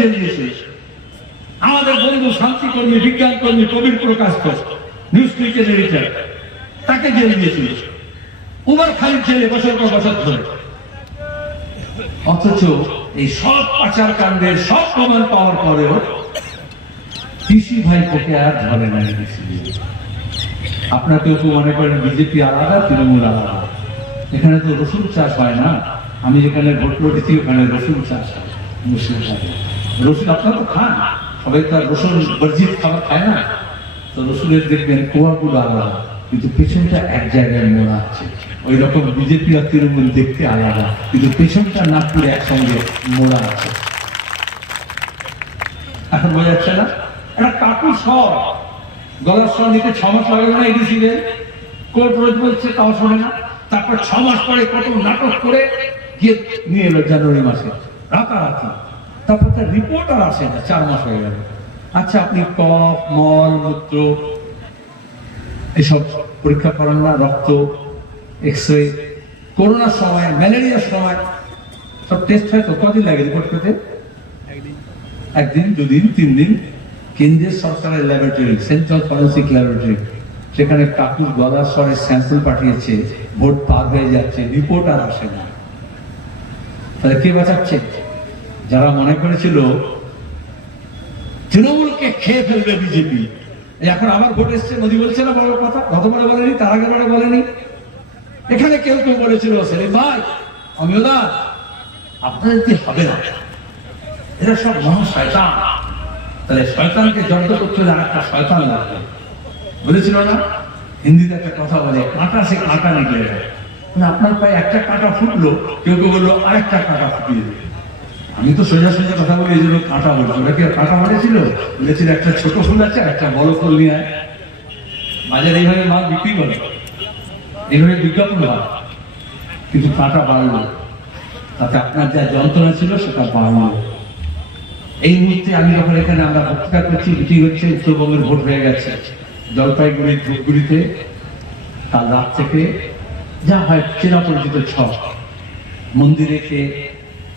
Jail আমাদের বন্ধু শান্তিকর্মী বিজ্ঞান কর্মী কবির প্রকাশ নিউজ ক্লিকের এডিটর তাকে জেল দিয়েছিল উমার খালিদ জেলে বছর পর বছর ধরে। অথচ এই সব পাচার কাণ্ডের সব প্রমাণ পাওয়ার পরেও পিসি ভাই তোকে আর ধরে নাই আপনার কেউ মনে করেন বিজেপি আলাদা, তৃণমূল আলাদা। এখানে তো রসুন চাষ হয় না। আমি যেখানে ভোট করেছি, ওখানে রসুন চাষ হয়। মুসলিম রসুন আপনারা তো খান, সবাই রসুন বর্জিত খাবার খায় না। তো রসুনের দেখবেন কুয়াগুলো আলাদা, কিন্তু পেছনটা এক জায়গায় ওই রকম বিজেপি আর তৃণমূল দেখতে আলাদা, কিন্তু পেছনটা নাগপুরে একসঙ্গে মোড়া আছে। এখন বোঝা যাচ্ছে না? একটা কাকু সব গলার স্বর নিতে ছ মাস লাগে না কোর্ট রোজ বলছে, তাও শোনে না। তারপর ছ মাস পরে কত নাটক করে গিয়ে নিয়ে এলো জানুয়ারি মাসে। রাতারাতি। তারপর তার রিপোর্ট আর আসে না চার মাস হয়ে গেল। আচ্ছা আপনি কফ মল মূত্র এসব পরীক্ষা করান না রক্ত এক্স রে করোনার সময় ম্যালেরিয়ার সময় সব টেস্ট হয় তো কদিন লাগে রিপোর্ট পেতে? একদিন। দুদিন তিন দিন কেন্দ্রীয় সরকারের ল্যাবরেটরি সেন্ট্রাল ফরেন্সিক ল্যাবরেটরি সেখানে কাকুর গলার স্বরে স্যাম্পল পাঠিয়েছে ভোট পার হয়ে যাচ্ছে রিপোর্ট আর আসে না। তাহলে কে বাঁচাচ্ছে? যারা মনে করেছিল তৃণমূলকে খেয়ে ফেলবে বিজেপি। এখন আবার ভোট এসছে, মোদী বলছে না বড় কথা গতবারে বলেনি, তার আগের বারে বলেনি। এখানে কেউ কেউ বলেছিল, সেলিম ভাই অমিয়দা আপনাদের কি হবে না? এরা সব মহা শয়তান। তাহলে শয়তানকে জব্দ করতে হলে আরেকটা শয়তান লাগবে। বলেছিল না? হিন্দিতে একটা কথা বলে, কাঁটা সে কাঁটা নিকলে যায়। মানে আপনার পায়ে একটা কাঁটা ফুটলো, কেউ কেউ বলল, আরেকটা কাঁটা ফুটিয়ে দেবে। আমি তো সোজা সোজা কথা বলি, এই জন্য কাঁটা বলছি। ওরা কি কাঁটা মারেছিল বলেছিল একটা ছোট ফুল আছে একটা বড় ফুল নিয়ে আয়। বাজারে এইভাবে মাল বিক্রি করে। এইভাবে বিজ্ঞাপন হয়। কিন্তু কাঁটা বাড়লো। তাতে আপনার যা যন্ত্রণা ছিল, সেটা বাড়লো। এই মুহূর্তে আমি যখন এখানে আমরা বক্তৃতা করছি মিটিং হচ্ছে, উত্তরবঙ্গের ভোট হয়ে গেছে। জলপাইগুড়ি, ধূপগুড়িতে কাল রাত থেকে যা হয়, চেনা পরিচিত ছক। মন্দিরে কে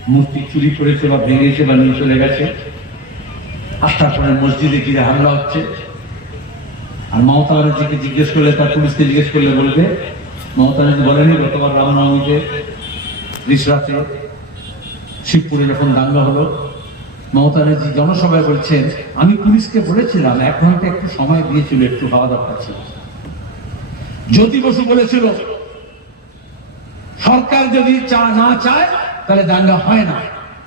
মূর্তি চুরি করেছে বা ভেঙেছে বা নিয়ে চলে গেছে। আর তারপরে মসজিদে গিয়ে হামলা হচ্ছে। আর মমতা ব্যানার্জিকে জিজ্ঞেস করলে, তার পুলিশকে জিজ্ঞেস করলে বলবে, মমতা ব্যানার্জি বলেনি গতবার রামনবমীতে রিসরাতে শিবপুরে যখন দাঙ্গা হলো। মমতা ব্যানার্জি জনসভায় বলছেন, আমি পুলিশকে বলেছিলাম, এক ঘণ্টা একটু সময় দিয়েছিল, একটু খাওয়া দরকার ছিল। জ্যোতি বসু বলেছিল, সরকার যদি চা না চায় তাহলে দাঙ্গা হয় না।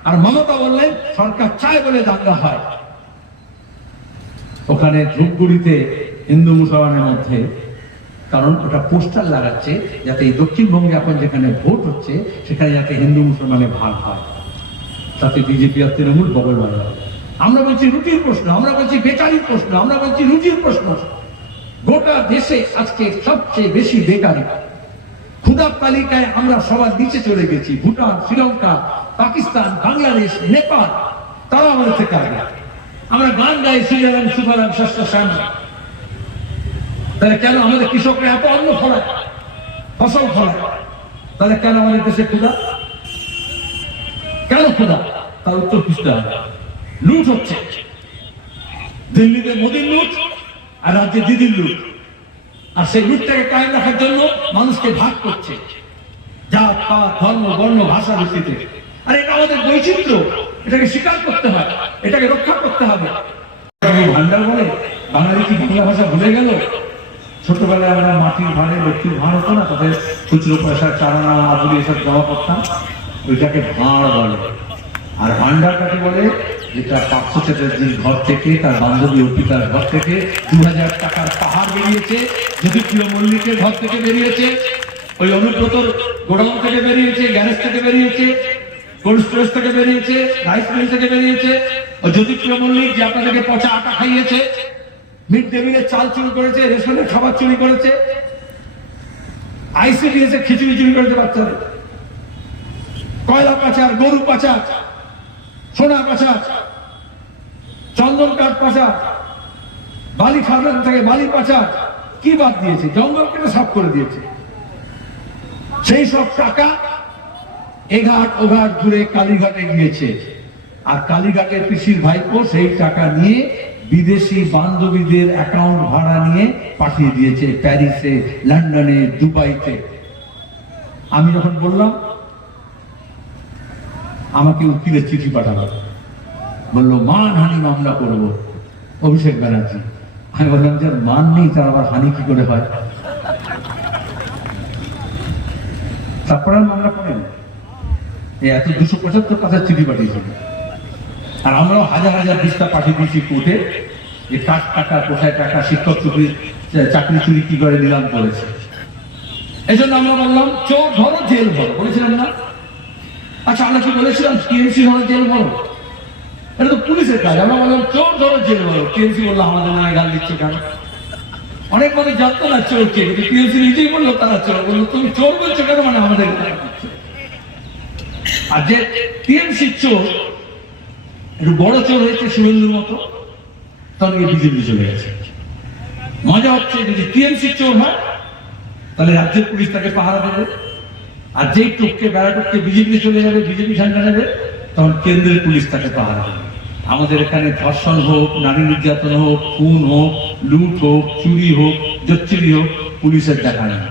আর মমতা বললেন, সরকার চায় বলে দাঙ্গা হয়। ওখানে ধূপগুড়িতে হিন্দু মুসলমানের মধ্যে, কারণ ওটা পোস্টার লাগাচ্ছে, যাতে এই দক্ষিণবঙ্গে এখন যেখানে ভোট হচ্ছে, সেখানে যাতে হিন্দু মুসলমানের ভাগ হয়। তাতে বিজেপি আর তৃণমূল বগল বাড়া আমরা বলছি রুটির প্রশ্ন, আমরা বলছি বেকারির প্রশ্ন, আমরা বলছি রুটির প্রশ্ন। গোটা দেশে আজকে সবচেয়ে বেশি বেকারি। ক্ষুদার তালিকায় আমরা সবার নিচে চলে গেছি। ভুটান, শ্রীলঙ্কা, পাকিস্তান, বাংলাদেশ, নেপাল তারা আমাদের থেকে আগে। আমরা গান গাই শ্রীরাম সুফলাম শস্য শ্যাম তাহলে কেন আমাদের কৃষকরা এত অন্ন ফলায়? ফসল ফলায়? তাহলে কেন আমাদের দেশে ক্ষুদা কেন খোদা তার উত্তর খুঁজতে হবে। লুট হচ্ছে। দিল্লিতে মোদীর লুট আর রাজ্যে দিদির লুট। আর সেই লুটটাকে কায়েম রাখার জন্য মানুষকে ভাগ করছে। জাত, পাত, ধর্ম, বর্ণ, ভাষা ভিত্তিতে। আর এটা আমাদের বৈচিত্র্য। এটাকে স্বীকার করতে হয়। এটাকে রক্ষা করতে হবে। ভান্ডার বলে বাঙালি কি বাংলা ভাষা ভুলে গেল? ছোটবেলায় আমরা মাটির ভাড়ে লক্ষ্মীর ভাড় হতো না, তাদের খুচরো পয়সা চারানা আদুরি এসব জমা করতাম। ওইটাকে ভাঁড় বলে। আর ভান্ডার কাকে বলে চ্যাটার্জির ঘর থেকে, তার বান্ধবী অর্পিতার ঘর থেকে দু হাজার টাকার পাহাড় বেরিয়েছে মল্লিকের ঘর থেকে বেরিয়েছে, ওই অনুব্রতর গোডাউন থেকে বেরিয়েছে, গ্যারেজ থেকে বেরিয়েছে, কোল্ড স্টোরেজ থেকে বেরিয়েছে, রাইস মিল থেকে বেরিয়েছে প্রিয় মল্লিক যে আপনাদেরকে পচা আটা খাইয়েছে, মিড ডে মিলের চাল চুরি করেছে, রেশনের খাবার চুরি করেছে আইসি দিয়েছে খিচুড়ি চুরি করেছে বাচ্চাদের। কয়লা পাচার, গরু পাচার, সোনা পাচার চন্দন কাঠ পাচার। বালি খাদান থেকে বালি পাচার। কি বাদ দিয়েছে? জঙ্গল কেটে সাফ করে দিয়েছে। সেই সব টাকা এঘাট ওঘাট ঘুরে কালীঘাটে গিয়েছে। আর কালীঘাটের পিসির ভাইপো সেই টাকা নিয়ে বিদেশি বান্ধবীদের অ্যাকাউন্ট ভাড়া নিয়ে পাঠিয়ে দিয়েছে প্যারিসে, লন্ডনে, দুবাইতে। আমি যখন বললাম, আমাকে উকিলের চিঠি পাঠালো। বলল মানহানি মামলা করব। অভিষেক ব্যানার্জি। আমি বললাম, যে মান নেই, তার আবার হানি কি করে হয়? তারপরে মামলা করেন। এত দুশো পঁচাত্তর পাতার চিঠি পাঠিয়েছিল। আর আমরাও হাজার হাজার পৃষ্ঠা পাঠিয়ে দিয়েছি কোর্টে। যে কার টাকা কোথায় টাকা, শিক্ষক চুরি চাকরি চুরি কি করে নিলাম করেছে এই জন্য আমরা বললাম, চোর ধরো, জেল ভরো। বলেছিলাম না? আচ্ছা আমরা কি বলেছিলাম, টিএমসি ধরো জেল ভরো? এটা তো পুলিশের কাজ। আমরা বললাম, চোর ধরো জেল ভরো টিএমসি বলল, আমাদের গাল দিচ্ছে কেন? অনেক টিএমসি নিজেই বলল, তারা চোর। বলল, তুমি চোর বলছো কেন? মানে আমাদের আর যে টিএমসি চোর, একটু বড় চোর হয়েছে মতো গিয়ে বিজেপি চলে গেছে। মজা হচ্ছে যদি টিএমসি চোর হয়, তাহলে রাজ্যের পুলিশ তাকে পাহারা দেবে। আর যেই টুককে বেড়া টুককে বিজেপি চলে যাবে, বিজেপি ঠান্ডা নেবে তখন কেন্দ্রের পুলিশ তাকে পাহারা আমাদের এখানে ধর্ষণ হোক, নারী নির্যাতন হোক, খুন হোক, লুট হোক, চুরি হোক, জচ্চুরি হোক, পুলিশের দেখা নেই।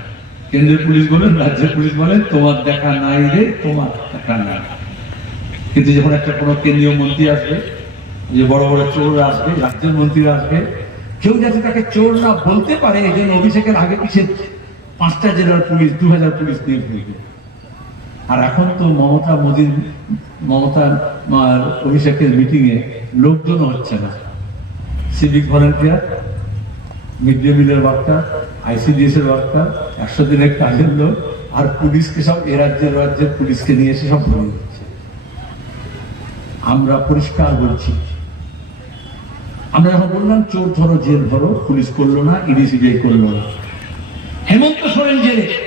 কেন্দ্রের পুলিশ বলেন, রাজ্যের পুলিশ বলেন, তোমার দেখা নাই রে, তোমার দেখা নাই। কিন্তু যখন একটা কোনো কেন্দ্রীয় মন্ত্রী আসবে, যে বড় বড় চোর আসবে, রাজ্যের মন্ত্রী আসবে, কেউ যাতে তাকে চোর না বলতে পারে এই জন্য অভিষেকের আগে পিছিয়ে পাঁচটা জেলার পুলিশ দু হাজার পুলিশ নিয়োগ হয়ে। আর এখন তো মমতা মোদীর, মমতা অভিষেকের মিটিং এ লোকজন হচ্ছে না। সিভিক ভলেন্টিয়ার মিড ডে মিলের বার্তা আইসিডিএস এর বার্তা, একশো দিনের কাজের লোক, আর পুলিশকে সব এ রাজ্যের রাজ্যের পুলিশকে নিয়ে এসে সব ভরে দিচ্ছে। আমরা পরিষ্কার বলছি, আমরা যখন বললাম, চোর ধরো, জেল ধরো, পুলিশ করল না, ইডি, সিবিআই করল না। হেমন্ত সোরেন জেলে।